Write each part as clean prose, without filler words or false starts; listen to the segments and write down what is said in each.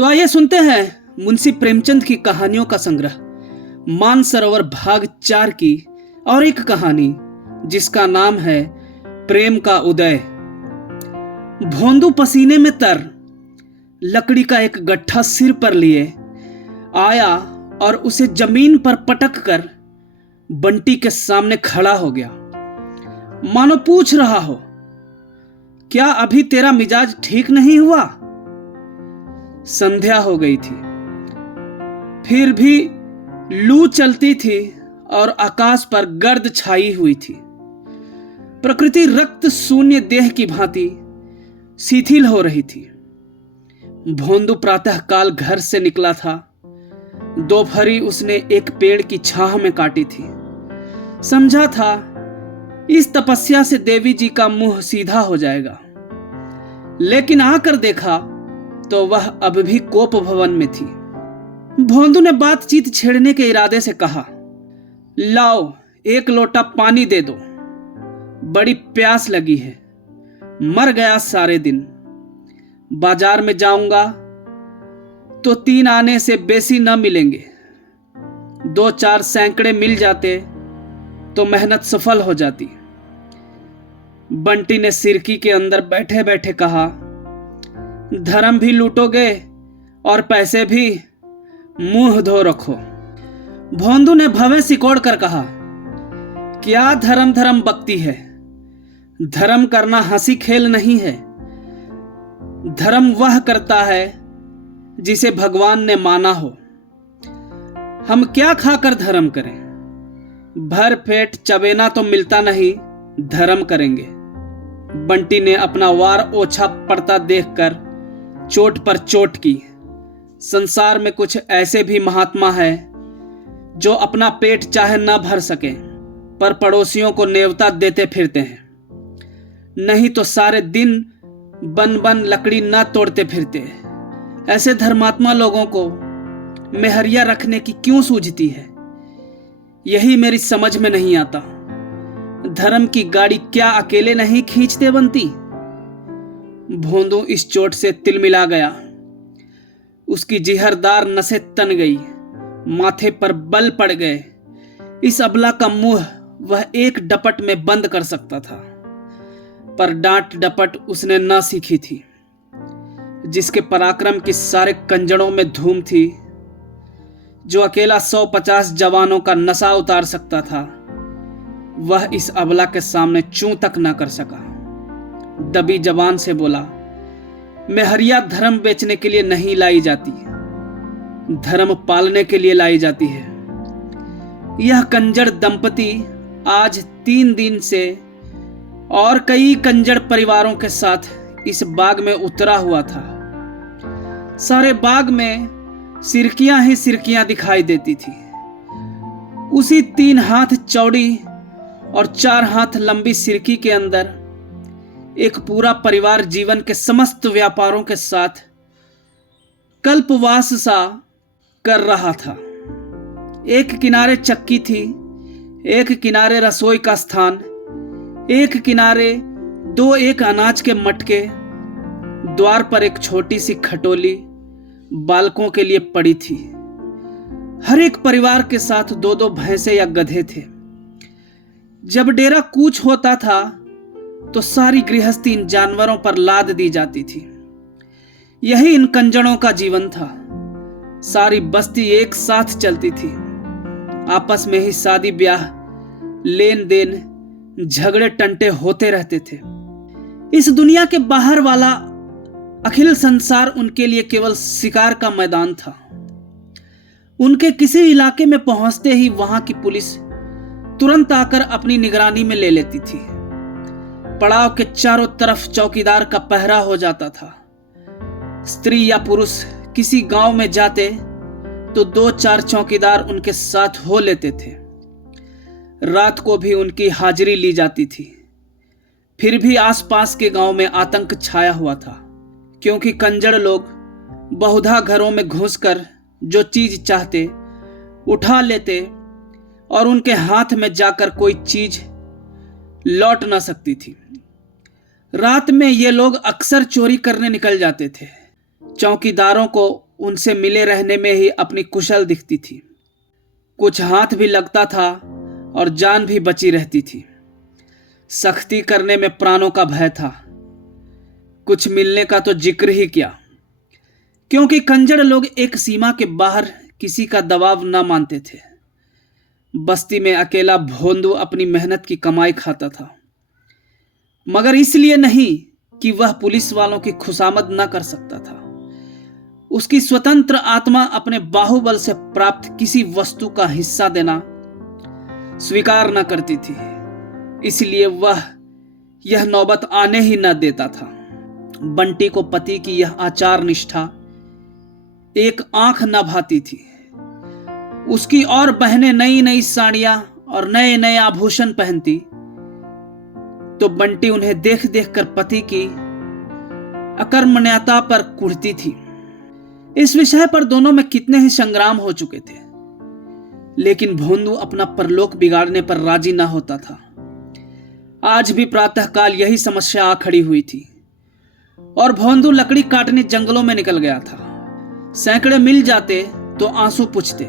तो आइए सुनते हैं मुंशी प्रेमचंद की कहानियों का संग्रह मानसरोवर भाग 4 की और एक कहानी जिसका नाम है प्रेम का उदय। भोंदू पसीने में तर लकड़ी का एक गट्ठा सिर पर लिए आया और उसे जमीन पर पटक कर बंटी के सामने खड़ा हो गया, मानो पूछ रहा हो, क्या अभी तेरा मिजाज ठीक नहीं हुआ? संध्या हो गई थी, फिर भी लू चलती थी और आकाश पर गर्द छाई हुई थी। प्रकृति रक्त शून्य देह की भांति शिथिल हो रही थी। भोंदू प्रातः काल घर से निकला था। दोपहरी उसने एक पेड़ की छाह में काटी थी। समझा था इस तपस्या से देवी जी का मुंह सीधा हो जाएगा, लेकिन आकर देखा तो वह अब भी कोप भवन में थी। भोंदू ने बातचीत छेड़ने के इरादे से कहा, लाओ एक लोटा पानी दे दो, बड़ी प्यास लगी है, मर गया सारे दिन। बाजार में जाऊंगा तो 3 आने से बेसी न मिलेंगे, 2-4 सैकड़े मिल जाते तो मेहनत सफल हो जाती। बंटी ने सिरकी के अंदर बैठे बैठे कहा, धर्म भी लूटोगे और पैसे भी, मुंह धो रखो। भोंदू ने भवें सिकोड़ कर कहा, क्या धर्म धर्म बकती है? धर्म करना हंसी खेल नहीं है। धर्म वह करता है जिसे भगवान ने माना हो। हम क्या खाकर धर्म करें? भर पेट चबेना तो मिलता नहीं, धर्म करेंगे। बंटी ने अपना वार ओछा पड़ता देखकर चोट पर चोट की। संसार में कुछ ऐसे भी महात्मा है जो अपना पेट चाहे न भर सके पर पड़ोसियों को नेवता देते फिरते हैं, नहीं तो सारे दिन बन बन लकड़ी न तोड़ते फिरते। ऐसे धर्मात्मा लोगों को मेहरिया रखने की क्यों सूझती है, यही मेरी समझ में नहीं आता। धर्म की गाड़ी क्या अकेले नहीं खींचते बनती? भोंदू इस चोट से तिलमिला गया। उसकी जिहरदार नसें तन गई, माथे पर बल पड़ गए। इस अबला का मुंह वह एक डपट में बंद कर सकता था, पर डांट डपट उसने न सीखी थी। जिसके पराक्रम की सारे कंजड़ों में धूम थी, जो अकेला 150 जवानों का नशा उतार सकता था, वह इस अबला के सामने चूं तक न कर सका। दबी जबान से बोला, मेहरिया धर्म बेचने के लिए नहीं लाई जाती, धर्म पालने के लिए लाई जाती है। यह कंजड़ दंपति आज 3 दिन से और कई कंजड़ परिवारों के साथ इस बाग में उतरा हुआ था। सारे बाग में सिरकियां ही सिरकियां दिखाई देती थी। उसी 3 हाथ चौड़ी और 4 हाथ लंबी सिरकी के अंदर एक पूरा परिवार जीवन के समस्त व्यापारों के साथ कल्पवास सा कर रहा था। एक किनारे चक्की थी, एक किनारे रसोई का स्थान, एक किनारे 2-1 अनाज के मटके, द्वार पर एक छोटी सी खटोली बालकों के लिए पड़ी थी। हर एक परिवार के साथ 2-2 भैंसे या गधे थे। जब डेरा कूच होता था तो सारी गृहस्थी इन जानवरों पर लाद दी जाती थी। यही इन कंजड़ों का जीवन था। सारी बस्ती एक साथ चलती थी। आपस में ही शादी ब्याह, लेन देन, झगड़े टंटे होते रहते थे। इस दुनिया के बाहर वाला अखिल संसार उनके लिए केवल शिकार का मैदान था। उनके किसी इलाके में पहुंचते ही वहां की पुलिस तुरंत आकर अपनी निगरानी में ले लेती थी। पड़ाव के चारों तरफ चौकीदार का पहरा हो जाता था। स्त्री या पुरुष किसी गांव में जाते तो 2-4 चौकीदार उनके साथ हो लेते थे। रात को भी उनकी हाजिरी ली जाती थी। फिर भी आसपास के गांव में आतंक छाया हुआ था, क्योंकि कंजड़ लोग बहुधा घरों में घुसकर जो चीज चाहते उठा लेते और उनके हाथ में जाकर कोई चीज लौट ना सकती थी। रात में ये लोग अक्सर चोरी करने निकल जाते थे। चौकीदारों को उनसे मिले रहने में ही अपनी कुशल दिखती थी। कुछ हाथ भी लगता था और जान भी बची रहती थी। सख्ती करने में प्राणों का भय था। कुछ मिलने का तो जिक्र ही क्या, क्योंकि कंजड़ लोग एक सीमा के बाहर किसी का दबाव न मानते थे। बस्ती में अकेला भोंदू अपनी मेहनत की कमाई खाता था, मगर इसलिए नहीं कि वह पुलिस वालों की खुशामद न कर सकता था। उसकी स्वतंत्र आत्मा अपने बाहुबल से प्राप्त किसी वस्तु का हिस्सा देना स्वीकार न करती थी, इसलिए वह यह नौबत आने ही न देता था। बंटी को पति की यह आचार निष्ठा एक आंख न भाती थी। उसकी और बहनें नई नई साड़ियां और नए नए आभूषण पहनती तो बंटी उन्हें देख देख कर पति की अकर्मण्यता पर कुढ़ती थी। इस विषय पर दोनों में कितने ही संग्राम हो चुके थे, लेकिन भोंदू अपना परलोक बिगाड़ने पर राजी ना होता था। आज भी प्रातःकाल यही समस्या आ खड़ी हुई थी और भोंदू लकड़ी काटने जंगलों में निकल गया था। सैकड़े मिल जाते तो आंसू पूछते,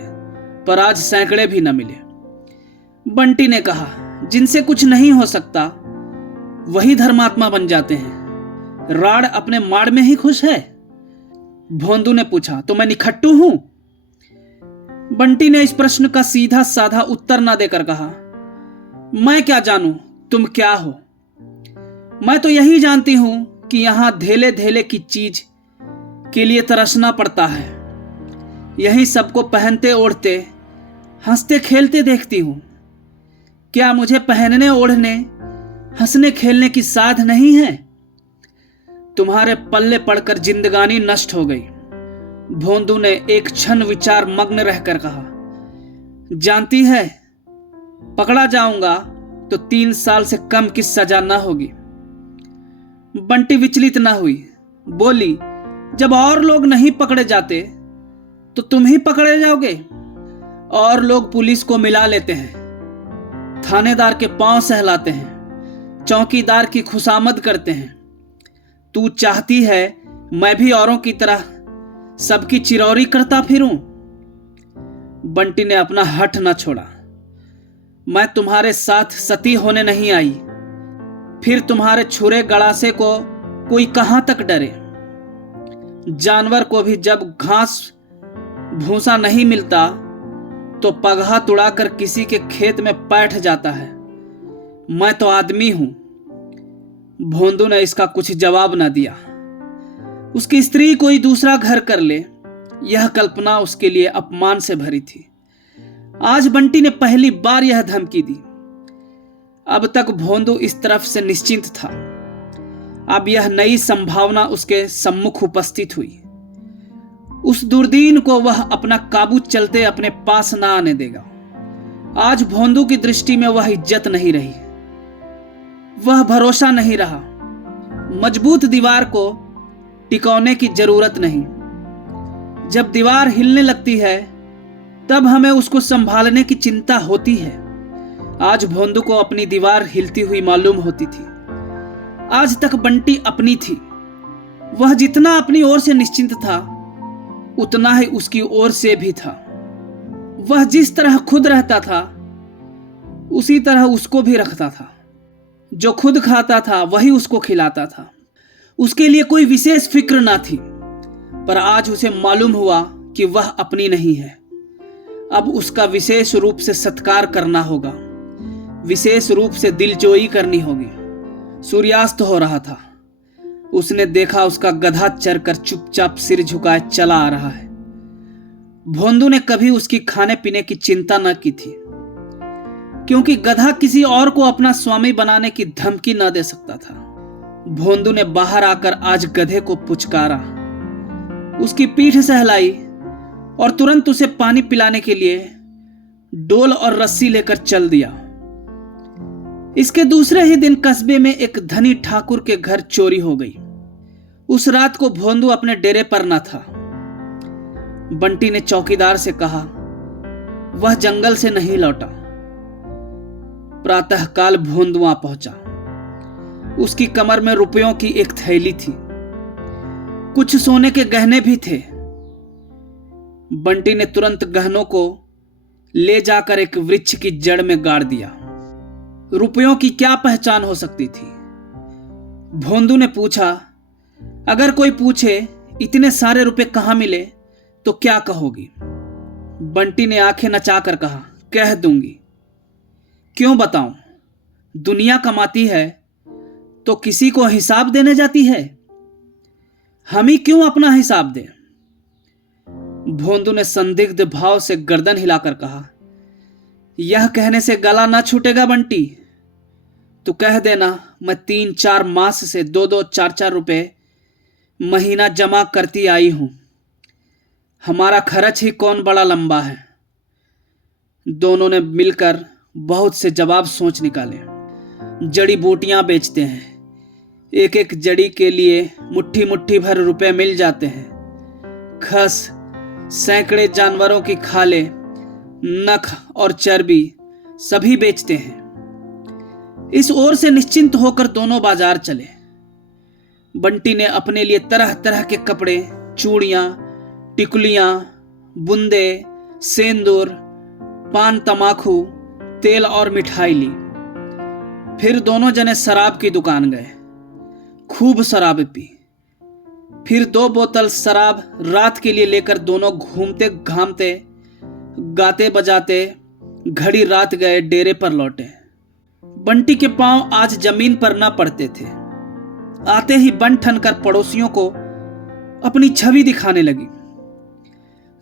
पर आज सैकड़े भी न मिले। बंटी ने कहा, जिनसे कुछ नहीं हो सकता वही धर्मात्मा बन जाते हैं। राड अपने माड़ में ही खुश है। भोंदू ने पूछा, तो मैं निखट्टू हूं? बंटी ने इस प्रश्न का सीधा साधा उत्तर न देकर कहा, मैं क्या जानूं तुम क्या हो। मैं तो यही जानती हूं कि यहां धेले धेले की चीज के लिए तरसना पड़ता है। यही सबको पहनते ओढ़ते हंसते खेलते देखती हूं। क्या मुझे पहनने ओढ़ने हंसने खेलने की साध नहीं है? तुम्हारे पल्ले पड़कर जिंदगानी नष्ट हो गई। भोंदू ने एक क्षण विचार मग्न रहकर कहा, जानती है पकड़ा जाऊंगा तो 3 साल से कम की सजा न होगी। बंटी विचलित न हुई, बोली, जब और लोग नहीं पकड़े जाते तो तुम ही पकड़े जाओगे। और लोग पुलिस को मिला लेते हैं, थानेदार के पांव सहलाते हैं, चौकीदार की खुशामद करते हैं। तू चाहती है मैं भी औरों की तरह सबकी चिरौरी करता फिरूं? बंटी ने अपना हठ न छोड़ा। मैं तुम्हारे साथ सती होने नहीं आई, फिर तुम्हारे छुरे गड़ासे को कोई कहां तक डरे। जानवर को भी जब घास भूसा नहीं मिलता तो पगहा तुड़ाकर किसी के खेत में बैठ जाता है। मैं तो आदमी हूं। भोंदू ने इसका कुछ जवाब न दिया। उसकी स्त्री कोई दूसरा घर कर ले, यह कल्पना उसके लिए अपमान से भरी थी। आज बंटी ने पहली बार यह धमकी दी। अब तक भोंदू इस तरफ से निश्चिंत था, अब यह नई संभावना उसके सम्मुख उपस्थित हुई। उस दुर्दीन को वह अपना काबू चलते अपने पास ना आने देगा। आज भोंदू की दृष्टि में वह इज्जत नहीं रही, वह भरोसा नहीं रहा। मजबूत दीवार को टिकाने की जरूरत नहीं। जब दीवार हिलने लगती है तब हमें उसको संभालने की चिंता होती है। आज भोंदू को अपनी दीवार हिलती हुई मालूम होती थी। आज तक बंटी अपनी थी। वह जितना अपनी ओर से निश्चिंत था उतना ही उसकी ओर से भी था। वह जिस तरह खुद रहता था उसी तरह उसको भी रखता था। जो खुद खाता था वही उसको खिलाता था। उसके लिए कोई विशेष फिक्र ना थी, पर आज उसे मालूम हुआ कि वह अपनी नहीं है। अब उसका विशेष रूप से सत्कार करना होगा, विशेष रूप से दिलजोई करनी होगी। सूर्यास्त हो रहा था। उसने देखा उसका गधा चरकर चुपचाप सिर झुकाए चला आ रहा है। भोंदू ने कभी उसकी खाने पीने की चिंता न की थी, क्योंकि गधा किसी और को अपना स्वामी बनाने की धमकी न दे सकता था। भोंदू ने बाहर आकर आज गधे को पुचकारा, उसकी पीठ सहलाई और तुरंत उसे पानी पिलाने के लिए डोल और रस्सी लेकर चल दिया। इसके दूसरे ही दिन कस्बे में एक धनी ठाकुर के घर चोरी हो गई। उस रात को भोंदू अपने डेरे पर न था। बंटी ने चौकीदार से कहा, वह जंगल से नहीं लौटा। प्रातःकाल भोंदू आ पहुंचा। उसकी कमर में रुपयों की एक थैली थी, कुछ सोने के गहने भी थे। बंटी ने तुरंत गहनों को ले जाकर एक वृक्ष की जड़ में गाड़ दिया। रुपयों की क्या पहचान हो सकती थी? भोंदू ने पूछा, अगर कोई पूछे इतने सारे रुपए कहां मिले तो क्या कहोगी? बंटी ने आंखें नचाकर कहा, कह दूंगी। क्यों बताऊं? दुनिया कमाती है तो किसी को हिसाब देने जाती है, हम ही क्यों अपना हिसाब दें? भोंदू ने संदिग्ध भाव से गर्दन हिलाकर कहा, यह कहने से गला ना छूटेगा बंटी। तू कह देना मैं 3-4 मास से 2-2, 4-4 रुपए महीना जमा करती आई हूं। हमारा खर्च ही कौन बड़ा लंबा है। दोनों ने मिलकर बहुत से जवाब सोच निकाले। जड़ी बूटियां बेचते हैं, एक एक जड़ी के लिए मुट्ठी मुट्ठी भर रुपए मिल जाते हैं। खस, सैकड़े जानवरों की खाले, नख और चर्बी सभी बेचते हैं। इस ओर से निश्चिंत होकर दोनों बाजार चले। बंटी ने अपने लिए तरह तरह के कपड़े, चूड़ियां, टिकुलियां, बुंदे, सेंदूर, पान, तमाकू, तेल और मिठाई ली। फिर दोनों जने शराब की दुकान गए, खूब शराब पी। फिर 2 बोतल शराब रात के लिए लेकर दोनों घूमते घामते, गाते बजाते घड़ी रात गए, डेरे पर लौटे। बंटी के पांव आज जमीन पर न पड़ते थे। आते ही बन ठन कर पड़ोसियों को अपनी छवि दिखाने लगी।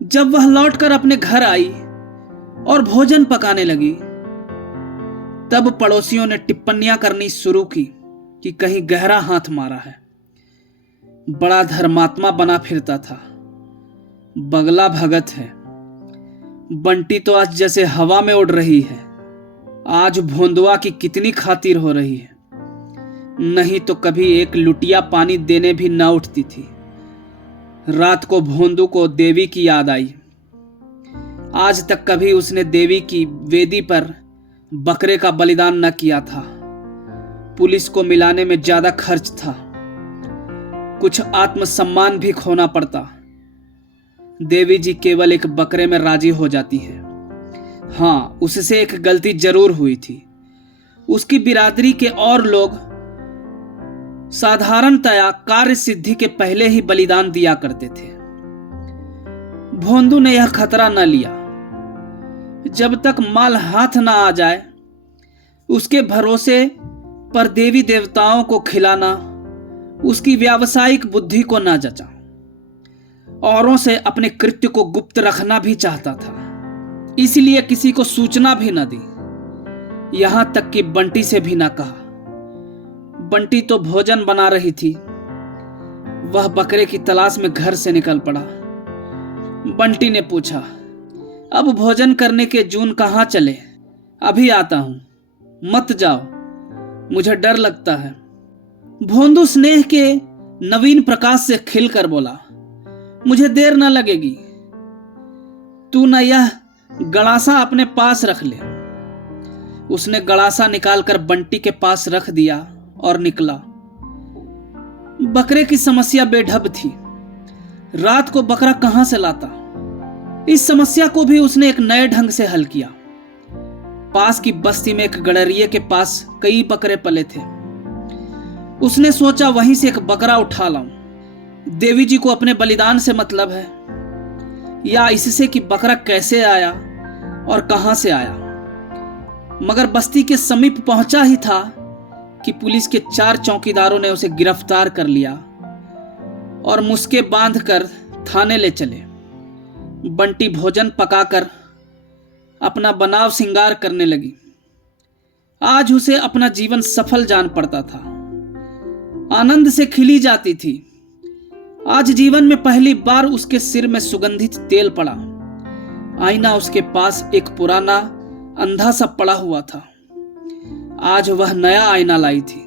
जब वह लौटकर अपने घर आई और भोजन पकाने लगी, तब पड़ोसियों ने टिप्पणियां करनी शुरू की कि कहीं गहरा हाथ मारा है। बड़ा धर्मात्मा बना फिरता था, बगला भगत है। बंटी तो आज जैसे हवा में उड़ रही है। आज भोंदुआ की कितनी खातिर हो रही है, नहीं तो कभी एक लुटिया पानी देने भी न उठती थी। रात को भोंदू को देवी की याद आई। आज तक कभी उसने देवी की वेदी पर बकरे का बलिदान न किया था। पुलिस को मिलाने में ज्यादा खर्च था, कुछ आत्मसम्मान भी खोना पड़ता। देवी जी केवल एक बकरे में राजी हो जाती है। हाँ, उससे एक गलती जरूर हुई थी। उसकी बिरादरी के और लोग साधारणतया कार्य सिद्धि के पहले ही बलिदान दिया करते थे। भोंदू ने यह खतरा न लिया। जब तक माल हाथ न आ जाए, उसके भरोसे पर देवी देवताओं को खिलाना उसकी व्यावसायिक बुद्धि को न जचा। औरों से अपने कृत्य को गुप्त रखना भी चाहता था, इसलिए किसी को सूचना भी न दी, यहां तक कि बंटी से भी न कहा। बंटी तो भोजन बना रही थी, वह बकरे की तलाश में घर से निकल पड़ा। बंटी ने पूछा, अब भोजन करने के जून कहां चले? अभी आता हूं, मत जाओ, मुझे डर लगता है। भोंदू स्नेह के नवीन प्रकाश से खिलकर बोला, मुझे देर न लगेगी। तू न यह गड़ासा अपने पास रख ले। उसने गड़ासा निकालकर बंटी के पास रख दिया और निकला। बकरे की समस्या बेढब थी। रात को बकरा कहां से लाता? इस समस्या को भी उसने एक नए ढंग से हल किया। पास की बस्ती में एक गड़रिये के पास कई बकरे पले थे। उसने सोचा वहीं से एक बकरा उठा लाऊं। देवी जी को अपने बलिदान से मतलब है, या इससे कि बकरा कैसे आया और कहां से आया। मगर बस्ती के समीप पहुंचा ही था कि पुलिस के 4 चौकीदारों ने उसे गिरफ्तार कर लिया और मुस्के बांधकर थाने ले चले। बंटी भोजन पकाकर अपना बनाव सिंगार करने लगी। आज उसे अपना जीवन सफल जान पड़ता था। आनंद से खिली जाती थी। आज जीवन में पहली बार उसके सिर में सुगंधित तेल पड़ा। आईना उसके पास एक पुराना अंधा सा पड़ा हुआ था। आज वह नया आईना लाई थी।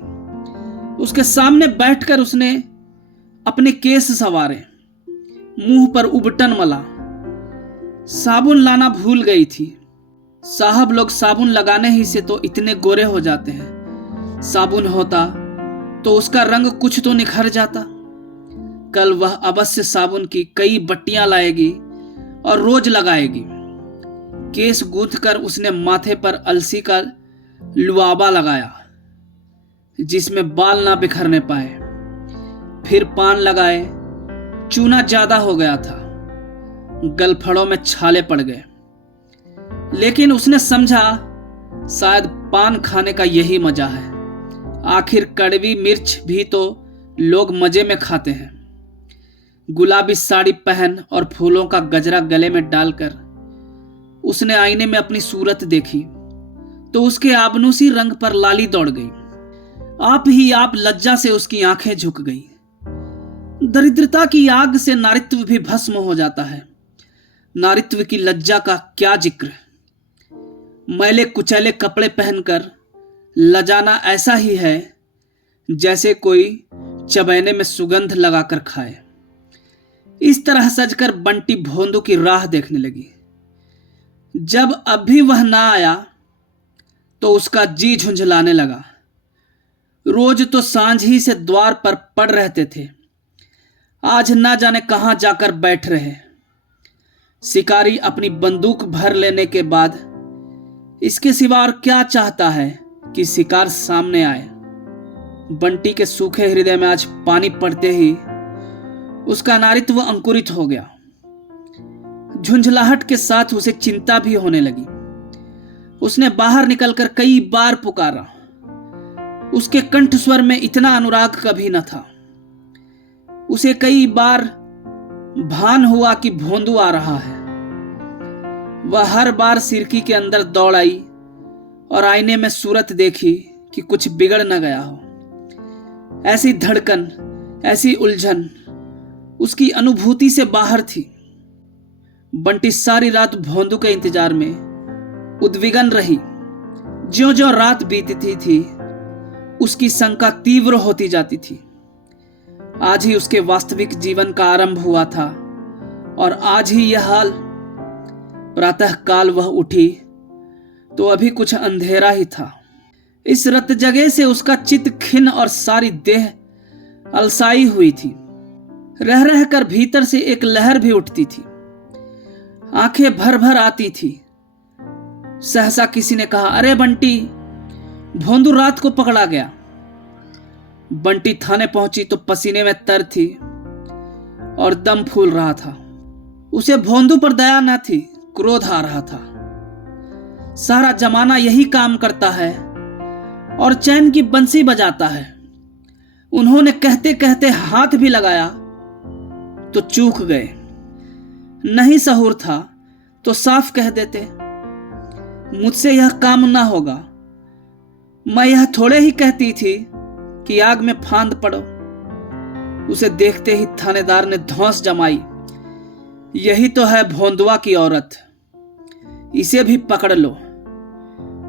उसके सामने बैठकर उसने अपने केस संवारे, मुंह पर उबटन मला। साबुन लाना भूल गई थी। साहब लोग साबुन लगाने ही से तो इतने गोरे हो जाते हैं। साबुन होता तो उसका रंग कुछ तो निखर जाता। कल वह अवश्य साबुन की कई बट्टियां लाएगी और रोज लगाएगी। केस गूंथ कर उसने माथे पर अलसी का लुआबा लगाया जिसमें बाल ना बिखरने पाए। फिर पान लगाए, चूना ज्यादा हो गया था, गलफड़ों में छाले पड़ गए। लेकिन उसने समझा शायद पान खाने का यही मजा है। आखिर कड़वी मिर्च भी तो लोग मजे में खाते हैं। गुलाबी साड़ी पहन और फूलों का गजरा गले में डालकर उसने आईने में अपनी सूरत देखी तो उसके आबनूसी रंग पर लाली दौड़ गई। आप ही आप लज्जा से उसकी आंखें झुक गई। दरिद्रता की आग से नारित्व भी भस्म हो जाता है। नारित्व की लज्जा का क्या जिक्र। मैले कुचैले कपड़े पहनकर लजाना ऐसा ही है जैसे कोई चबैने में सुगंध लगाकर खाए। इस तरह सजकर बंटी भोंदू की राह देखने लगी। जब अब भी वह ना आया तो उसका जी झुंझलाने लगा। रोज तो सांझ ही से द्वार पर पड़ रहते थे, आज ना जाने कहां जाकर बैठ रहे। शिकारी अपनी बंदूक भर लेने के बाद इसके सिवा और क्या चाहता है कि शिकार सामने आए। बंटी के सूखे हृदय में आज पानी पड़ते ही उसका नारित्व अंकुरित हो गया। झुंझलाहट के साथ उसे चिंता भी होने लगी। उसने बाहर निकलकर कई बार पुकारा। उसके कंठ स्वर में इतना अनुराग कभी न था। उसे कई बार भान हुआ कि भोंदू आ रहा है। वह हर बार सिरकी के अंदर दौड़ आई और आईने में सूरत देखी कि कुछ बिगड़ न गया हो। ऐसी धड़कन, ऐसी उलझन उसकी अनुभूति से बाहर थी। बंटी सारी रात भोंदू के इंतजार में उद्विग्न रही। ज्यों-ज्यों रात बीतती थी उसकी शंका तीव्र होती जाती थी। आज ही उसके वास्तविक जीवन का आरंभ हुआ था और आज ही यह हाल। प्रातः काल वह उठी तो अभी कुछ अंधेरा ही था। इस रत जगह से उसका चित्त खिन्न और सारी देह अलसाई हुई थी। रह रह कर भीतर से एक लहर भी उठती थी। आंखें भर भर आती थी। सहसा किसी ने कहा, अरे बंटी, भोंदू रात को पकड़ा गया। बंटी थाने पहुंची तो पसीने में तर थी और दम फूल रहा था। उसे भोंदू पर दया न थी, क्रोध आ रहा था। सारा जमाना यही काम करता है और चैन की बंसी बजाता है। उन्होंने कहते कहते हाथ भी लगाया तो चूक गए। नहीं सहूर था तो साफ कह देते, मुझसे यह काम ना होगा। मैं यह थोड़े ही कहती थी कि आग में फांद पड़ो। उसे देखते ही थानेदार ने धौंस जमाई, यही तो है भोंदुआ की औरत, इसे भी पकड़ लो।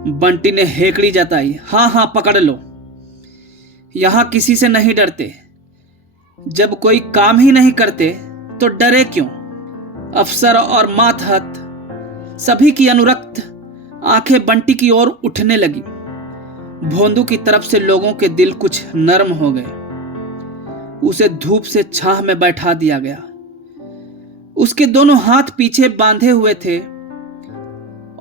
बंटी ने हेकड़ी जताई, हाँ हाँ पकड़ लो, यहां किसी से नहीं डरते। जब कोई काम ही नहीं करते तो डरे क्यों। अफसर और मातहत सभी की अनुरक्त आंखें बंटी की ओर उठने लगी। भोंदू की तरफ से लोगों के दिल कुछ नर्म हो गए। उसे धूप से छाह में बैठा दिया गया। उसके दोनों हाथ पीछे बांधे हुए थे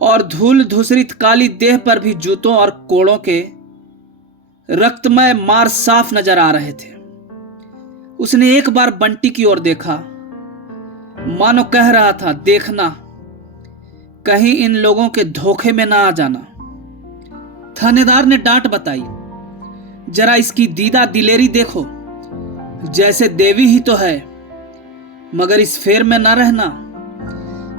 और धूल धूसरित काली देह पर भी जूतों और कोड़ों के रक्तमय मार साफ नजर आ रहे थे। उसने एक बार बंटी की ओर देखा, मानो कह रहा था, देखना कहीं इन लोगों के धोखे में ना आ जाना। थानेदार ने डांट बताई, जरा इसकी दीदा दिलेरी देखो, जैसे देवी ही तो है, मगर इस फेर में ना रहना।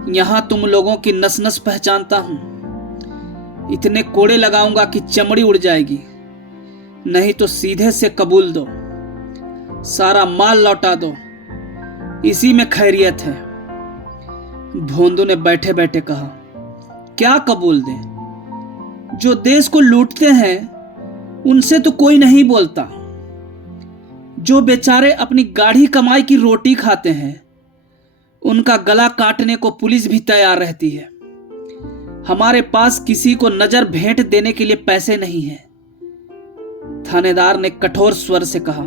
यहां तुम लोगों की नस नस पहचानता हूं। इतने कोड़े लगाऊंगा कि चमड़ी उड़ जाएगी, नहीं तो सीधे से कबूल दो, सारा माल लौटा दो, इसी में खैरियत है। भोंदू ने बैठे बैठे कहा, क्या कबूल दें? जो देश को लूटते हैं उनसे तो कोई नहीं बोलता। जो बेचारे अपनी गाढ़ी कमाई की रोटी खाते हैं उनका गला काटने को पुलिस भी तैयार रहती है। हमारे पास किसी को नजर भेंट देने के लिए पैसे नहीं हैं। थानेदार ने कठोर स्वर से कहा,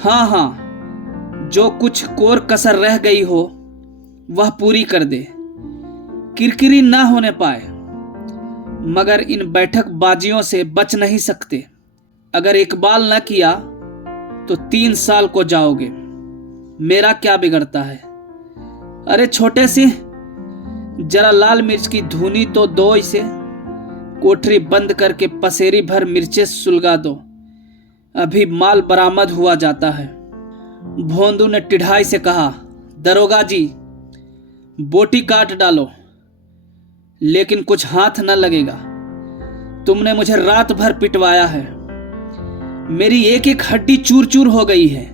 हाँ हाँ, जो कुछ कोर कसर रह गई हो वह पूरी कर दे, किरकिरी ना होने पाए। मगर इन बैठक बाजियों से बच नहीं सकते। अगर इकबाल न किया तो 3 साल को जाओगे। मेरा क्या बिगड़ता है? अरे छोटे सिंह, जरा लाल मिर्च की धुनी तो दो इसे। कोठरी बंद करके पसेरी भर मिर्चें सुलगा दो, अभी माल बरामद हुआ जाता है। भोंदू ने टिढ़ाई से कहा, दरोगा जी, बोटी काट डालो, लेकिन कुछ हाथ न लगेगा। तुमने मुझे रात भर पिटवाया है, मेरी एक एक हड्डी चूर चूर हो गई है।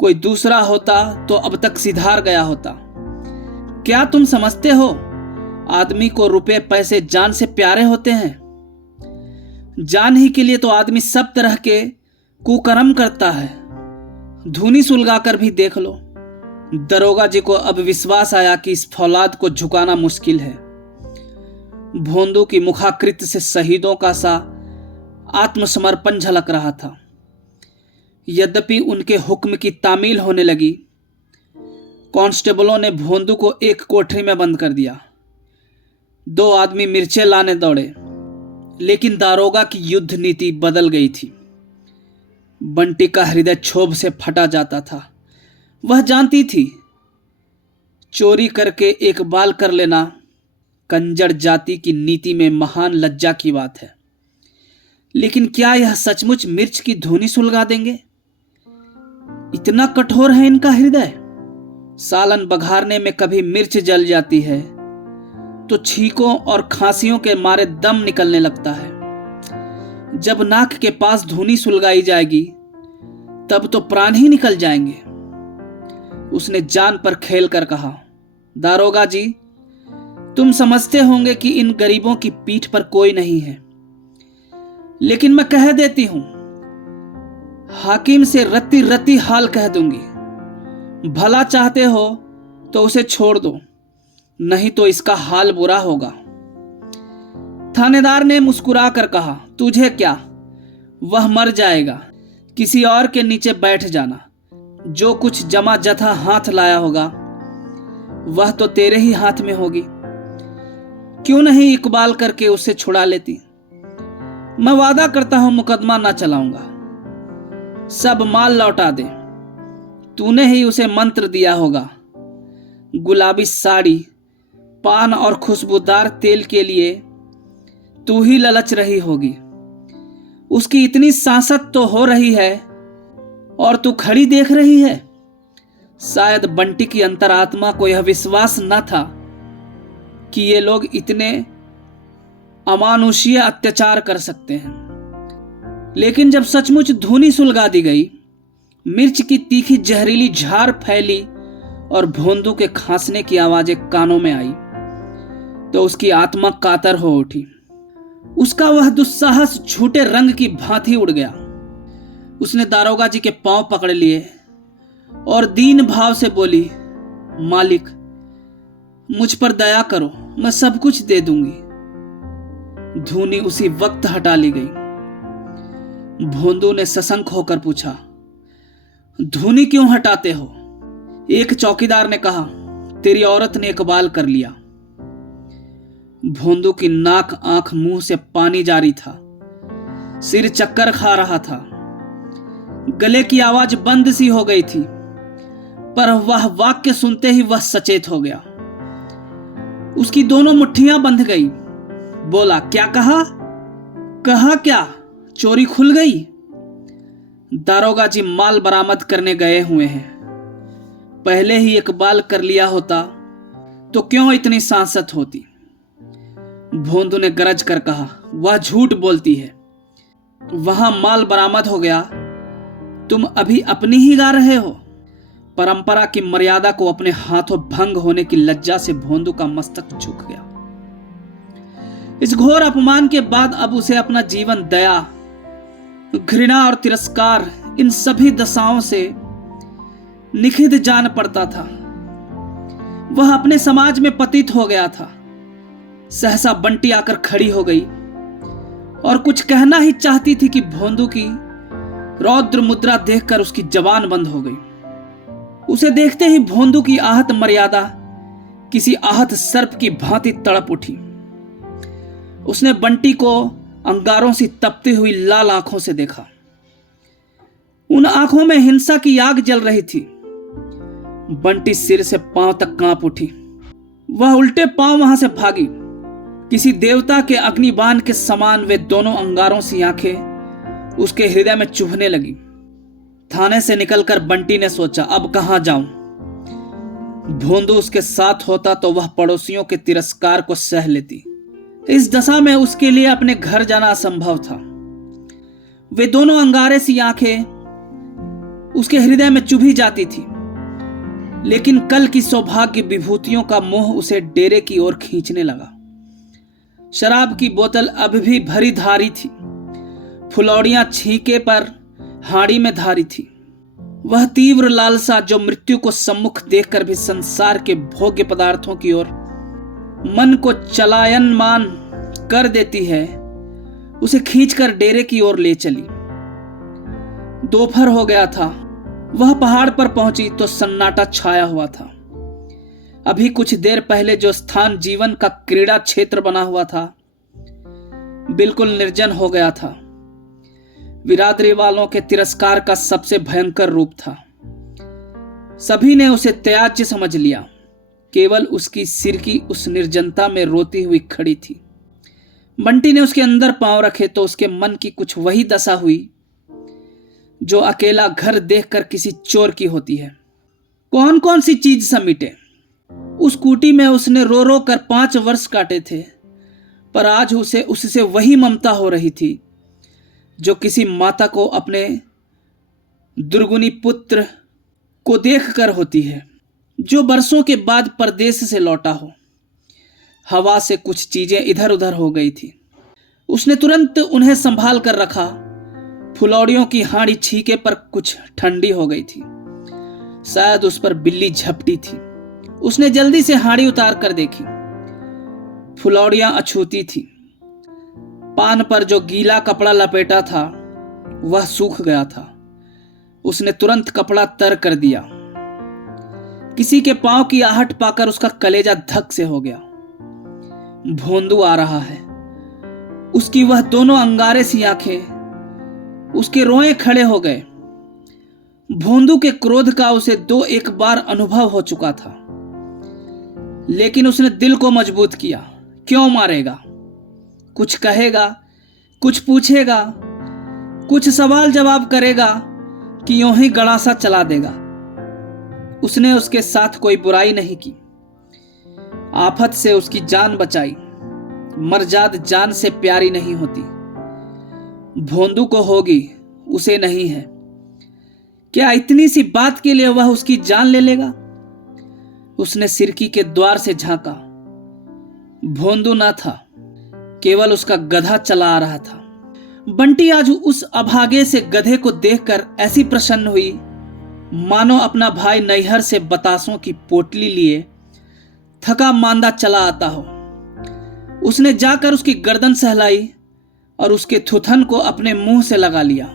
कोई दूसरा होता तो अब तक सिधार गया होता। क्या तुम समझते हो आदमी को रुपए पैसे जान से प्यारे होते हैं? जान ही के लिए तो आदमी सब तरह के कुकर्म करता है। धुनी सुलगाकर भी देख लो। दरोगा जी को अब विश्वास आया कि इस फौलाद को झुकाना मुश्किल है। भोंदू की मुखाकृति से शहीदों का सा आत्मसमर्पण झलक रहा था। यद्यपि उनके हुक्म की तामील होने लगी, कांस्टेबलों ने भोंदू को एक कोठरी में बंद कर दिया। 2 आदमी मिर्चें लाने दौड़े, लेकिन दारोगा की युद्ध नीति बदल गई थी। बंटी का हृदय क्षोभ से फटा जाता था। वह जानती थी चोरी करके एक बाल कर लेना कंजर जाति की नीति में महान लज्जा की बात है। लेकिन क्या यह सचमुच मिर्च की धुनी सुलगा देंगे? इतना कठोर है इनका हृदय। सालन बघारने में कभी मिर्च जल जाती है तो छींकों और खांसियों के मारे दम निकलने लगता है। जब नाक के पास धुनी सुलगाई जाएगी तब तो प्राण ही निकल जाएंगे। उसने जान पर खेल कर कहा, दारोगा जी, तुम समझते होंगे कि इन गरीबों की पीठ पर कोई नहीं है, लेकिन मैं कह देती हूं, हाकिम से रत्ती रत्ती हाल कह दूंगी। भला चाहते हो तो उसे छोड़ दो, नहीं तो इसका हाल बुरा होगा। थानेदार ने मुस्कुरा कर कहा, तुझे क्या, वह मर जाएगा, किसी और के नीचे बैठ जाना। जो कुछ जमा जथा हाथ लाया होगा वह तो तेरे ही हाथ में होगी। क्यों नहीं इकबाल करके उसे छुड़ा लेती? मैं वादा करता हूं मुकदमा ना चलाऊंगा, सब माल लौटा दे। तूने ही उसे मंत्र दिया होगा। गुलाबी साड़ी, पान और खुशबूदार तेल के लिए तू ही ललच रही होगी। उसकी इतनी सांसत तो हो रही है और तू खड़ी देख रही है। शायद बंटी की अंतरात्मा को यह विश्वास न था कि ये लोग इतने अमानुषीय अत्याचार कर सकते हैं। लेकिन जब सचमुच धुनी सुलगा दी गई, मिर्च की तीखी जहरीली झार फैली और भोंदू के खांसने की आवाजें कानों में आई, तो उसकी आत्मा कातर हो उठी। उसका वह दुस्साहस झूठे रंग की भांति उड़ गया। उसने दारोगा जी के पांव पकड़ लिए और दीन भाव से बोली, मालिक, मुझ पर दया करो, मैं सब कुछ दे दूंगी। धुनी उसी वक्त हटा ली गई। भोंदू ने सशंक होकर पूछा, धुनी क्यों हटाते हो? एक चौकीदार ने कहा, तेरी औरत ने इकबाल कर लिया। भोंदू की नाक, आंख, मुंह से पानी जारी था। सिर चक्कर खा रहा था। गले की आवाज बंद सी हो गई थी, पर वह वाक्य सुनते ही वह सचेत हो गया। उसकी दोनों मुट्ठियां बंध गई। बोला, क्या कहा? कहा क्या? चोरी खुल गई? दारोगा जी माल बरामद करने गए हुए हैं। पहले ही इकबाल कर लिया होता तो क्यों इतनी सांसत होती? भोंदू ने गरज कर कहा, वह झूठ बोलती है। वहां माल बरामद हो गया, तुम अभी अपनी ही गा रहे हो। परंपरा की मर्यादा को अपने हाथों भंग होने की लज्जा से भोंदू का मस्तक झुक गया। इस घोर अपमान के बाद अब उसे अपना जीवन दया, घृणा और तिरस्कार, इन सभी दशाओं से निखिद जान पड़ता था। वह अपने समाज में पतित हो गया था। सहसा बंटी आकर खड़ी हो गई और कुछ कहना ही चाहती थी कि भोंदू की रौद्र मुद्रा देखकर उसकी जबान बंद हो गई। उसे देखते ही भोंदू की आहत मर्यादा किसी आहत सर्प की भांति तड़प उठी। उसने बंटी को अंगारों से तपती हुई लाल आंखों से देखा। उन आंखों में हिंसा की आग जल रही थी। बंटी सिर से पांव तक कांप उठी। वह उल्टे पांव वहां से भागी। किसी देवता के अग्निबाण के समान वे दोनों अंगारों सी आंखें उसके हृदय में चुभने लगी। थाने से निकलकर बंटी ने सोचा, अब कहां जाऊं। भोंदू उसके साथ होता तो वह पड़ोसियों के तिरस्कार को सह लेती। इस दशा में उसके लिए अपने घर जाना असंभव था। वे दोनों अंगारे सी आंखें उसके हृदय में चुभी जाती थी, लेकिन कल की सौभाग्य विभूतियों का मोह उसे डेरे की ओर खींचने लगा। शराब की बोतल अब भी भरी धारी थी। फुलौड़ियां छींके पर हाड़ी में धारी थी। वह तीव्र लालसा जो मृत्यु को सम्मुख देखकर भी संसार के भोग्य पदार्थों की ओर मन को चलायमान कर देती है, उसे खींचकर डेरे की ओर ले चली। दोपहर हो गया था। वह पहाड़ पर पहुंची तो सन्नाटा छाया हुआ था। अभी कुछ देर पहले जो स्थान जीवन का क्रीड़ा क्षेत्र बना हुआ था, बिल्कुल निर्जन हो गया था। बिरादरी वालों के तिरस्कार का सबसे भयंकर रूप था। सभी ने उसे त्याज्य समझ लिया। केवल उसकी सिरकी उस निर्जनता में रोती हुई खड़ी थी। बंटी ने उसके अंदर पांव रखे तो उसके मन की कुछ वही दशा हुई जो अकेला घर देखकर किसी चोर की होती है। कौन कौन सी चीज समीटे। उस कूटी में उसने रो रो कर 5 वर्ष काटे थे, पर आज उसे उससे वही ममता हो रही थी जो किसी माता को अपने दुर्गुनी पुत्र को देखकर होती है, जो बरसों के बाद परदेश से लौटा हो। हवा से कुछ चीजें इधर उधर हो गई थी। उसने तुरंत उन्हें संभाल कर रखा। फुलौड़ियों की हांडी छीके पर कुछ ठंडी हो गई थी। शायद उस पर बिल्ली झपटी थी। उसने जल्दी से हांडी उतार कर देखी। फुलौड़ियां अछूती थी। पान पर जो गीला कपड़ा लपेटा था वह सूख गया था। उसने तुरंत कपड़ा तर कर दिया। किसी के पांव की आहट पाकर उसका कलेजा धक से हो गया। भोंदू आ रहा है। उसकी वह दोनों अंगारे सी आंखें, उसके रोए खड़े हो गए। भोंदू के क्रोध का उसे 2-1 बार अनुभव हो चुका था, लेकिन उसने दिल को मजबूत किया। क्यों मारेगा? कुछ कहेगा, कुछ पूछेगा, कुछ सवाल जवाब करेगा कि यूं ही गड़ासा चला देगा। उसने उसके साथ कोई बुराई नहीं की। आफत से उसकी जान बचाई। मरजाद जान से प्यारी नहीं होती। भोंदू को होगी, उसे नहीं है। क्या इतनी सी बात के लिए वह उसकी जान ले लेगा? उसने सिरकी के द्वार से झांका। भोंदू ना था, केवल उसका गधा चला आ रहा था। बंटी आज उस अभागे से गधे को देखकर ऐसी प्रसन्न हुई मानो अपना भाई नैहर से बतासों की पोटली लिए थका मांदा चला आता हो। उसने जाकर उसकी गर्दन सहलाई और उसके थुथन को अपने मुंह से लगा लिया।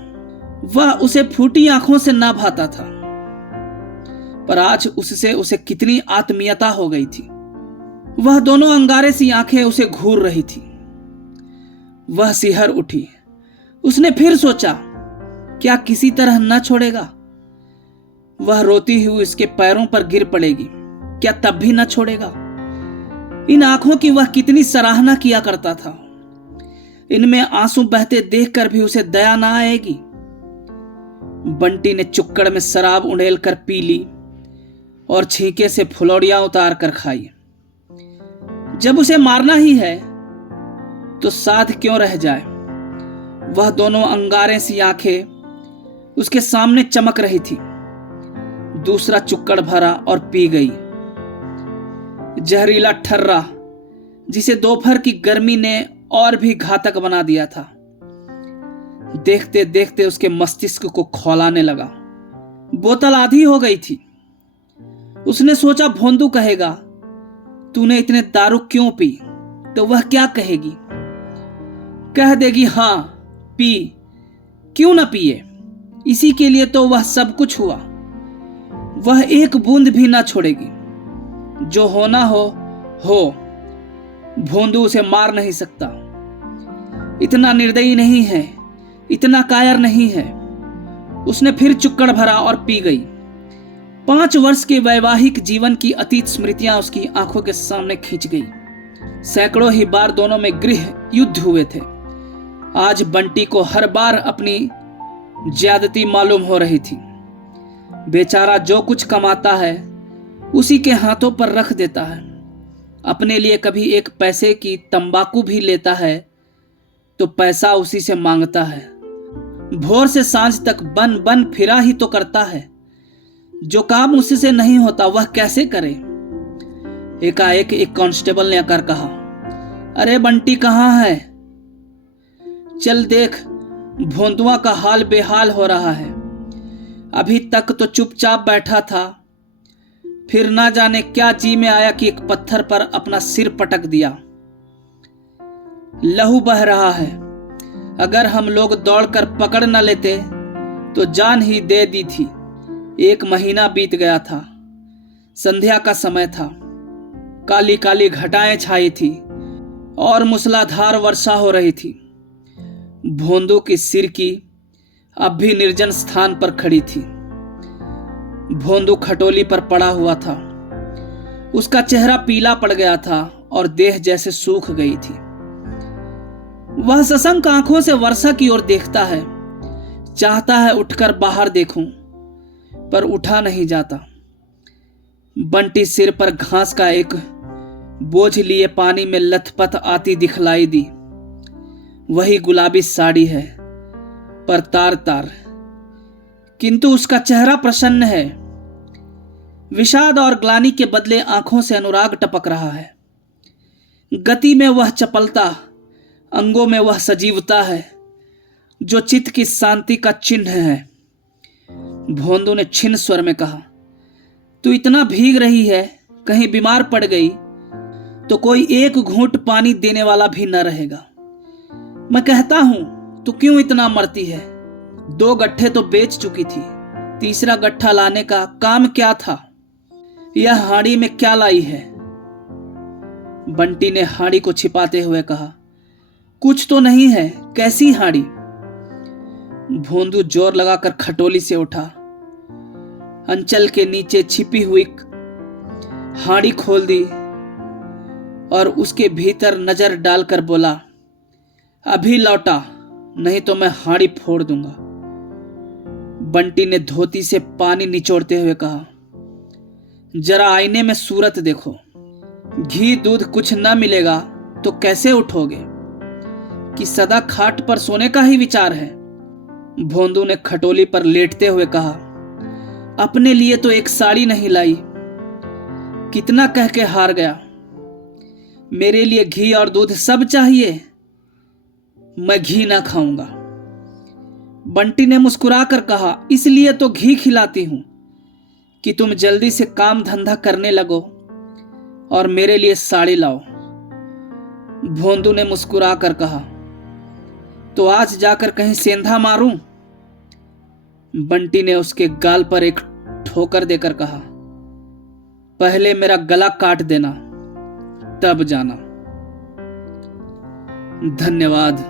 वह उसे फूटी आंखों से ना भाता था, पर आज उससे उसे कितनी आत्मीयता हो गई थी। वह दोनों अंगारे सी आंखें उसे घूर रही थी। वह सिहर उठी। उसने फिर सोचा, क्या किसी तरह न छोड़ेगा? वह रोती हुई उसके पैरों पर गिर पड़ेगी, क्या तब भी न छोड़ेगा? इन आंखों की वह कितनी सराहना किया करता था। इनमें आंसू बहते देखकर भी उसे दया ना आएगी। बंटी ने चुक्कड़ में शराब उंडेल कर पी ली और छींके से फुलौड़ियां उतार कर खाई। जब उसे मारना ही है तो साथ क्यों रह जाए। वह दोनों अंगारे सी आंखें उसके सामने चमक रही थी। दूसरा चुक्कड़ भरा और पी गई। जहरीला ठर्रा जिसे दोपहर की गर्मी ने और भी घातक बना दिया था, देखते देखते उसके मस्तिष्क को खौलाने लगा। बोतल आधी हो गई थी। उसने सोचा, भोंदू कहेगा, तूने इतने दारू क्यों पी? तो वह क्या कहेगी? कह देगी, हां पी, क्यों ना पिए, इसी के लिए तो वह सब कुछ हुआ। वह एक बूंद भी ना छोड़ेगी। जो होना हो। भोंदू उसे मार नहीं सकता। इतना निर्दयी नहीं है, इतना कायर नहीं है। उसने फिर चुक्कड़ भरा और पी गई। 5 वर्ष के वैवाहिक जीवन की अतीत स्मृतियां उसकी आंखों के सामने खींच गई। सैकड़ों ही बार दोनों में गृह युद्ध हुए थे। आज बंटी को हर बार अपनी ज्यादती मालूम हो रही थी। बेचारा जो कुछ कमाता है उसी के हाथों पर रख देता है। अपने लिए कभी एक पैसे की तंबाकू भी लेता है तो पैसा उसी से मांगता है। भोर से सांझ तक बन बन फिरा ही तो करता है। जो काम उसी से नहीं होता वह कैसे करे। एकाएक एक कांस्टेबल ने आकर कहा, अरे बंटी कहाँ है? चल देख, भोंदुआ का हाल बेहाल हो रहा है। अभी तक तो चुपचाप बैठा था, फिर ना जाने क्या जी में आया कि एक पत्थर पर अपना सिर पटक दिया। लहू बह रहा है। अगर हम लोग दौड़कर पकड़ न लेते तो जान ही दे दी थी। 1 महीना बीत गया था। संध्या का समय था। काली काली घटाएं छाई थी और मूसलाधार वर्षा हो रही थी। भोंदू की सिर की अब भी निर्जन स्थान पर खड़ी थी। भोंदू खटोली पर पड़ा हुआ था। उसका चेहरा पीला पड़ गया था और देह जैसे सूख गई थी। वह सशंक आंखों से वर्षा की ओर देखता है। चाहता है उठकर बाहर देखूं, पर उठा नहीं जाता। बंटी सिर पर घास का एक बोझ लिए पानी में लथपथ आती दिखलाई दी। वही गुलाबी साड़ी है, पर तार तार, किंतु उसका चेहरा प्रसन्न है। विषाद और ग्लानि के बदले आंखों से अनुराग टपक रहा है। गति में वह चपलता, अंगों में वह सजीवता है जो चित्त की शांति का चिन्ह है। भोंदू ने छिन्न स्वर में कहा, तू इतना भीग रही है, कहीं बीमार पड़ गई तो कोई एक घूंट पानी देने वाला भी न रहेगा। मैं कहता हूं तू क्यों इतना मरती है? 2 गट्ठे तो बेच चुकी थी, तीसरा गट्ठा लाने का काम क्या था? यह हाड़ी में क्या लाई है? बंटी ने हाड़ी को छिपाते हुए कहा, कुछ तो नहीं है। कैसी हाड़ी? भोंदू जोर लगाकर खटोली से उठा, अंचल के नीचे छिपी हुई हाड़ी खोल दी और उसके भीतर नजर डालकर बोला, अभी लौटा, नहीं तो मैं हाड़ी फोड़ दूंगा। बंटी ने धोती से पानी निचोड़ते हुए कहा, जरा आईने में सूरत देखो। घी दूध कुछ न मिलेगा तो कैसे उठोगे? कि सदा खाट पर सोने का ही विचार है? भोंदू ने खटोली पर लेटते हुए कहा, अपने लिए तो एक साड़ी नहीं लाई, कितना कह के हार गया। मेरे लिए घी और दूध सब चाहिए, मैं घी ना खाऊंगा। बंटी ने मुस्कुराकर कहा, इसलिए तो घी खिलाती हूं कि तुम जल्दी से काम धंधा करने लगो और मेरे लिए साड़ी लाओ। भोंदू ने मुस्कुराकर कहा, तो आज जाकर कहीं सेंधा मारूं? बंटी ने उसके गाल पर एक ठोकर देकर कहा, पहले मेरा गला काट देना, तब जाना। धन्यवाद।